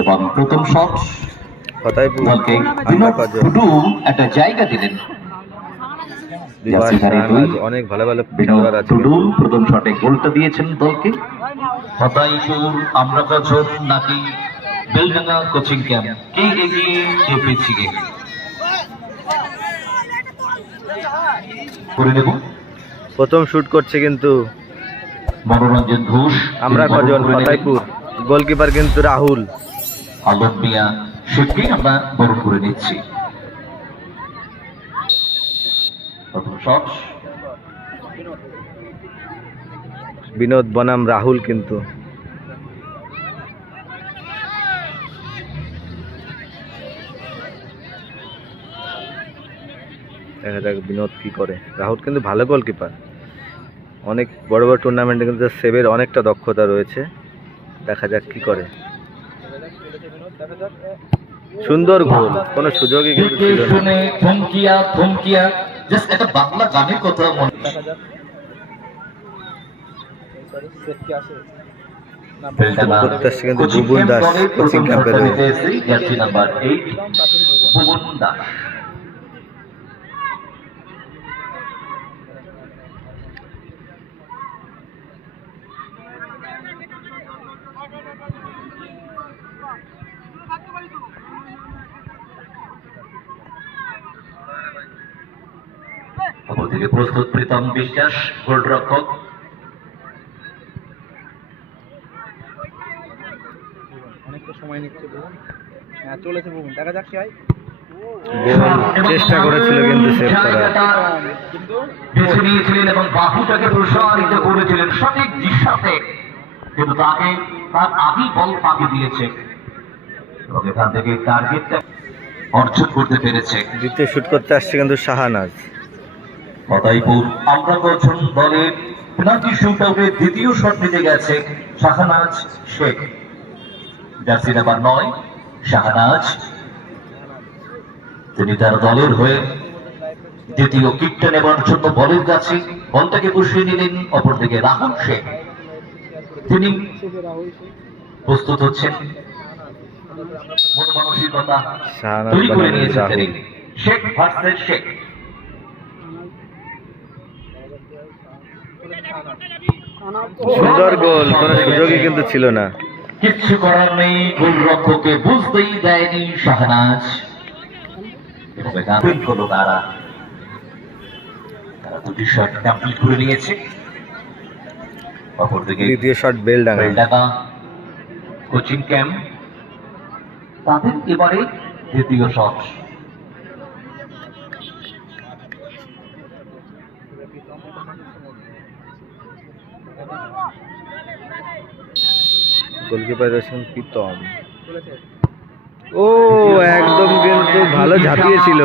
এবং প্রথম শট বিনোদ টুডু একটা জায়গা দিলেন। অনেক ভালো ভালো বিনোদ টুডু প্রথম শটে গোলটা দিয়েছেন দলকে। হতাইপুর নাকি বেলডাঙ্গা কোচিং ক্যাম্প। কে এগিয়ে কে পিছিয়ে করে নেব। প্রথম শুট করছে কিন্তু মনোরঞ্জন ঘোষ। আমরা কজন? ফতাইপুর। গোলকিপার কিন্তু রাহুল। আলম মিয়া শেখকে আমরা বরণ করে নিচ্ছি। বিনোদ বনাম রাহুল কিন্তু। দেখা যাক বিনোদ কি করে। রাহুল কিন্তু ভালো গোলকিপার অনেক বড় বড় টুর্নামেন্টে কিন্তু সেভের অনেকটা দক্ষতা রয়েছে। দেখা যাক কি করে। সুন্দর গোল কোনো সুযোগই কিন্তু দেখে ছিল না। থমকিয়া থমকিয়া জাস্ট একটা বাংলা গানের কথা মনে করতে আসছে কিন্তু বুবুন দাস কোচিং ক্যাম্পের রয়েছে। Number eight Bhuban Das. অপরদিকে প্রস্তুত প্রীতম বিশ্বাস গোলরক্ষক। অনেকটা সময় নিচ্ছে হ্যাঁ চলেছে বুবুন। দেখা যাক কি হয়। চেষ্টা করেছিল কিন্তু সেভ করার বেছে নিয়েছিলেন এবং বাহুটাকে প্রসারিত করেছিলেন সঠিক দিশাতে কিন্তু তাকে তার আগেই বল পাকে দিয়েছে। এবং এখান থেকে টার্গেটটা অর্জন করতে পেরেছে। দ্বিতীয় শুট করতে আসছে কিন্তু শাহানাজ। ফতাইপুর আমরা কজন দলের পেনাল্টি শুট আউটের দ্বিতীয় শট নিতে গেছে শাহানাজ শেখ। জার্সি নাম্বার নয় শাহানাজ। তিনি তার দলের হয়ে দ্বিতীয় কিকটা নেবার জন্য বলের কাছে বলটাকে বসিয়ে নিলেন অপরদিকে রাহুল শেখ। তিনি প্রস্তুত হচ্ছেন। মন মানসিকতা তৈরি করে নিয়েছেন তিনি। শেখ ভার্সেস শেখ। সুন্দর গোল কোনো সুযোগই কিন্তু ছিল না। কিচ্ছু করার নেই গোলরক্ষককে বুঝতেই দেয়নি শাহনাজ। হলো তারা। তারা দুটি শট কমপ্লিট করে নিয়েছে। অপরদিকে দ্বিতীয় শট বেল বেলডাঙ্গা কোচিং ক্যাম্প। তাদের এবারে দ্বিতীয় শট গোলকিপার রয়েছেন প্রীতম। ও একদম কিন্তু ভালো ঝাঁপিয়েছিল।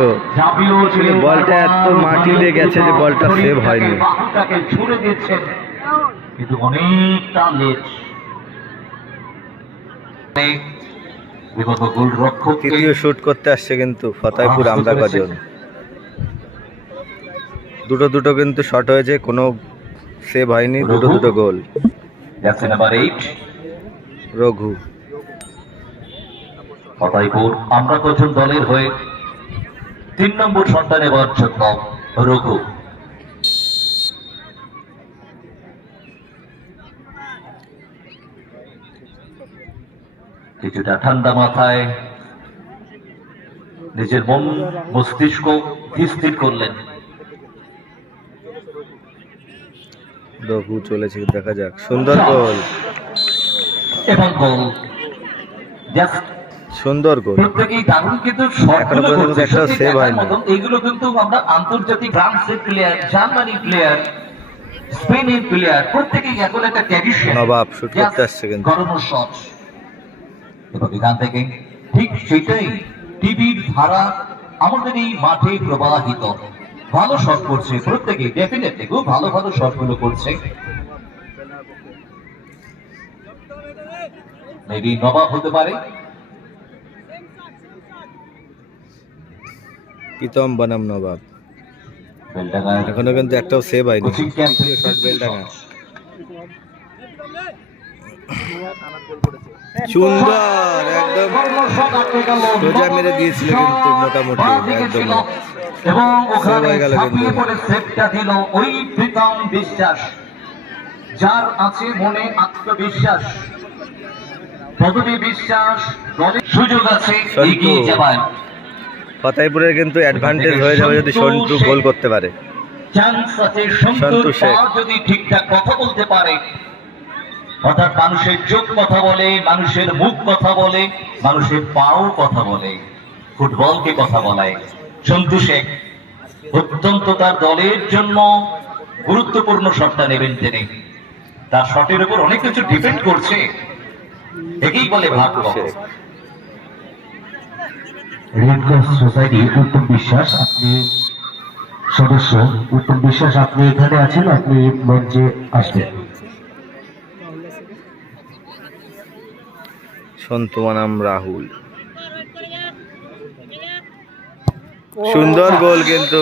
বলটা এত মাটিতে গেছে যে বলটা সেভ হয়নি। কিন্তু অনেকটা লেট তৃতীয় শুট করতে আসছে কিন্তু ফতাইপুর আমরা কজন দুটো দুটো কিন্তু শট হয়েছে কোনো সেভ হয়নি দুটো দুটো গোল। Number eight Raghu. ফতাইপুর আমরা কজন দলের হয়ে তিন নম্বর সন্তান নেবার জন্য রঘু। কিছুটা ঠান্ডা মাথায় নিজের মন মস্তিষ্ক স্থির করলেন। রঘু চলেছে দেখা যাক। সুন্দর গোল এবং গোল সুন্দর গোল প্রত্যেকেই দারুণ কিন্তু হয়নি। এগুলো কিন্তু আমরা আন্তর্জাতিক ফ্রান্সের প্লেয়ার জার্মানি প্লেয়ার স্পেনের প্লেয়ার প্রত্যেকেই এখন একটা ট্র্যাডিশন নবাব শুট করতে আসছে কিন্তু। গরম শট এবং এখান থেকে ঠিক সেটাই টিভির ধারা আমাদের এই মাঠে প্রবাহিত। ভালো শট করছে প্রত্যেকে ডেফিনেটলি খুব ভালো ভালো শটগুলো করছে। মেবি নবাব হতে পারে। প্রীতম বনাম নবাব। এখনও কিন্তু একটাও সেভ হয়নি। সুন্দর একদম। সোজা মেরে দিয়েছিল কিন্তু মোটামুটি একদম। এবং ওখানে ঝাঁপিয়ে পড়ে সেটটা দিল ওই প্রীতম বিশ্বাস। যার আছে মনে আত্মবিশ্বাস। পদবী বিশ্বাস দলের সুযোগ আছে সন্তু। এগিয়ে যাবার। ফতাইপুরের কিন্তু অ্যাডভান্টেজ হয়ে যাবে যদি সন্টু গোল করতে পারে। চান্স আছে যদি ঠিকঠাক কথা বলতে পারে। অর্থাৎ মানুষের চোখ কথা বলে মানুষের মুখ কথা বলে মানুষের পাও কথা বলে ফুটবলকে কথা বলায়। সন্তু শেখ অত্যন্ত তার দলের জন্য গুরুত্বপূর্ণ শটটা নেবেন তিনি। তার শটের উপর অনেক কিছু ডিপেন্ড করছে। একেই বলে ভাগ্য Santu Sheikh red cross society Uttam Biswas আপনি সদস্য উত্তম বিশ্বাস আপনি এখানে আছেন আপনি মঞ্চে আসবেন। সন্তু রাহুল। সুন্দর গোল কিন্তু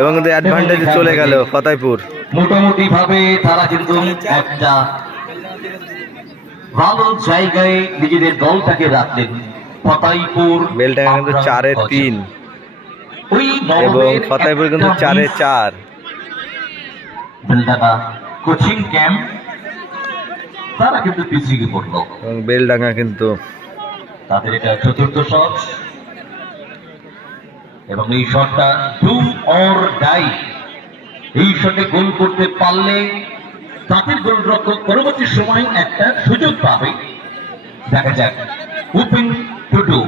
এবং অ্যাডভান্টেজে চলে গেল ফতাইপুর। মোটামুটি ভাবে তারা কিন্তু একটা ভালো জায়গায় নিজেদের দলটাকে রাখলেন। ফতাইপুর বেলটাঙ্গা কিন্তু চারে তিন। এবং ফতাইপুর কিন্তু চারে চার। বেলডাঙ্গা কোচিং ক্যাম্প তারা কিন্তু পিছিয়ে পড়ল। বেলডাঙ্গা কিন্তু তাদের এটা চতুর্থ শট। এবং এই শটটা ডু অর ডাই এই শটে গোল করতে পারলে তাদের গোলরক্ষক পরবর্তী সময় একটা সুযোগ পাবে। দেখা যাক। ওপেন টু ডু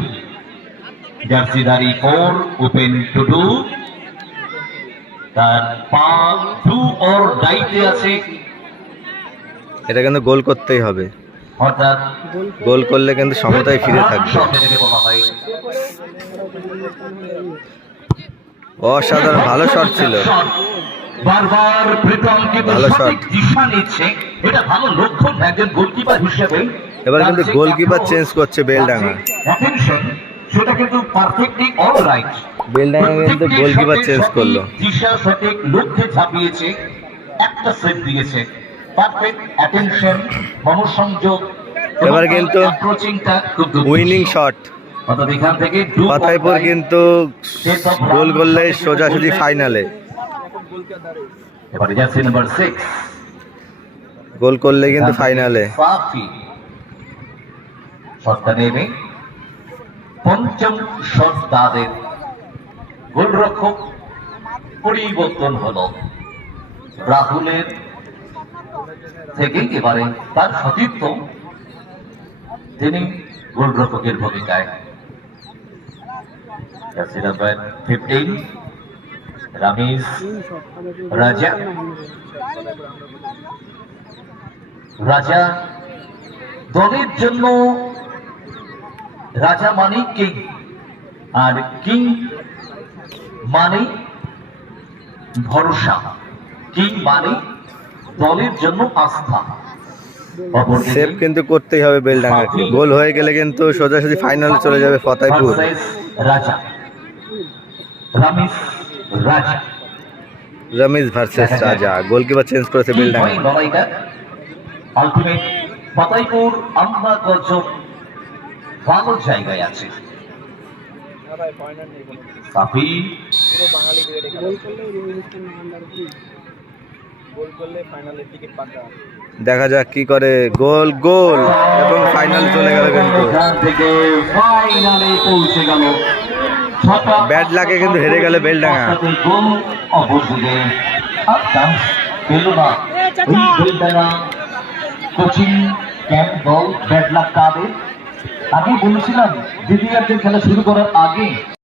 জার্সিধারী ফোর ওপেন টু ডু তার ডু অর ডাইতে আছে। এটা কিন্তু গোল করতেই হবে। অর্থাৎ গোল করলে কিন্তু সমতায় ফিরে থাকবে। অসাধারণ ভালো শট ছিল। বারবার প্রীতম কিন্তু সঠিক দিশা নিচ্ছে? এটা ভালো লক্ষণ একজন গোলকিপার হিসেবে? এবার কিন্তু গোলকিপার চেঞ্জ করছে বেলডাঙ্গা attention, সেটা কিন্তু পারফেক্টলি অল রাইট বেলডাঙ্গা কিন্তু গোলকিপার চেঞ্জ করল। দিশা সঠিক লক্ষ্যে ঝাঁপিয়েছে একটা সেট দিয়েছে। পারফেক্ট অ্যাটেনশন মনোসংযোগ এবং এবার কিন্তু। উইনিং শট ফতাইপুর কিন্তু গোল করলে সোজাসুজি ফাইনালে এবারে যাচ্ছে নাম্বার সিক্স গোল করলে কিন্তু ফাইনালে। শটটা নেমে পঞ্চম শট তাদের। গোলরক্ষক পরিবর্তন হলো। রাহুলের থেকে এবারে তার সতীর্থ তিনি গোলরক্ষকের ভূমিকায়। ফিফটিন রামিজ রাজা রাজা দলের জন্য রাজা মানে কিং? আর কিং মানে ভরসা। কিং মানে দলের জন্য আস্থা। সেভ কিন্তু করতেই হবে বেলডাঙ্গাকে গোল হয়ে গেলে কিন্তু সোজাসুজি ফাইনালে চলে যাবে Fataipur. Raja. Ramis Raja. Ramiz versus Raja. Goalkeeper change করেছে হয় বেলডাঙ্গা লড়াইটা আলটিমেট পাতাইপুর আমরা কজন ভালো জায়গায় আছে। পাকা দেখা যাক কি করে। গোল গোল। এবং ফাইনাল চলে গেল কিন্তু। থেকে ফাইনালে পৌঁছে গেল। ব্যাড লাগে কিন্তু হেরে গেলে বেলডাঙ্গা ডাঙা। আমি তাদের আগে বলেছিলাম দ্বিতীয়ার্ধের খেলা শুরু করার আগে